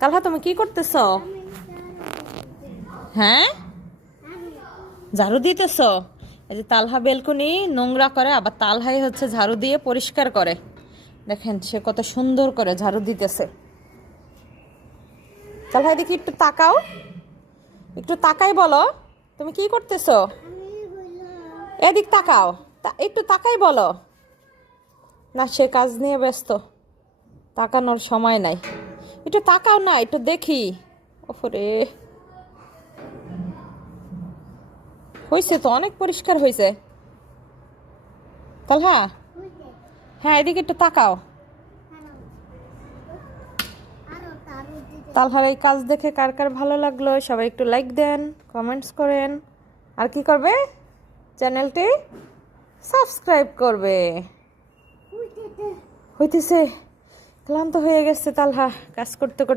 তালহা তুমি কি করতেছ? হ্যাঁ, ঝাড়ু দিতেছ? এই যে তালহা বেলকুনি নোংরা করে, আবার তালহাই হচ্ছে ঝাড়ু দিয়ে পরিষ্কার করে। দেখেন সে কত সুন্দর করে ঝাড়ু দিতেছে। তালহা এদিকে একটু তাকাও, একটু তাকাই বলো তুমি কি করতেছ। এদিক তাকাও, একটু তাকাই বলো। না, সে কাজ নিয়ে ব্যস্ত, তাকানোর সময় নাই। একটু তাকাও না, একটু দেখি। ওরে, হয়েছে তো, অনেক পরিষ্কার হয়েছে। তালহা, হ্যাঁ এদিকে একটু তাকাও। তালহার এই কাজ দেখে কার কার ভালো লাগলো সবাই একটু লাইক দেন, কমেন্টস করেন। আর কি করবে? চ্যানেলটি সাবস্ক্রাইব করবে। হইতেছে, ক্লান্ত হয়ে গেছে তালহা কাজ করতে করতে।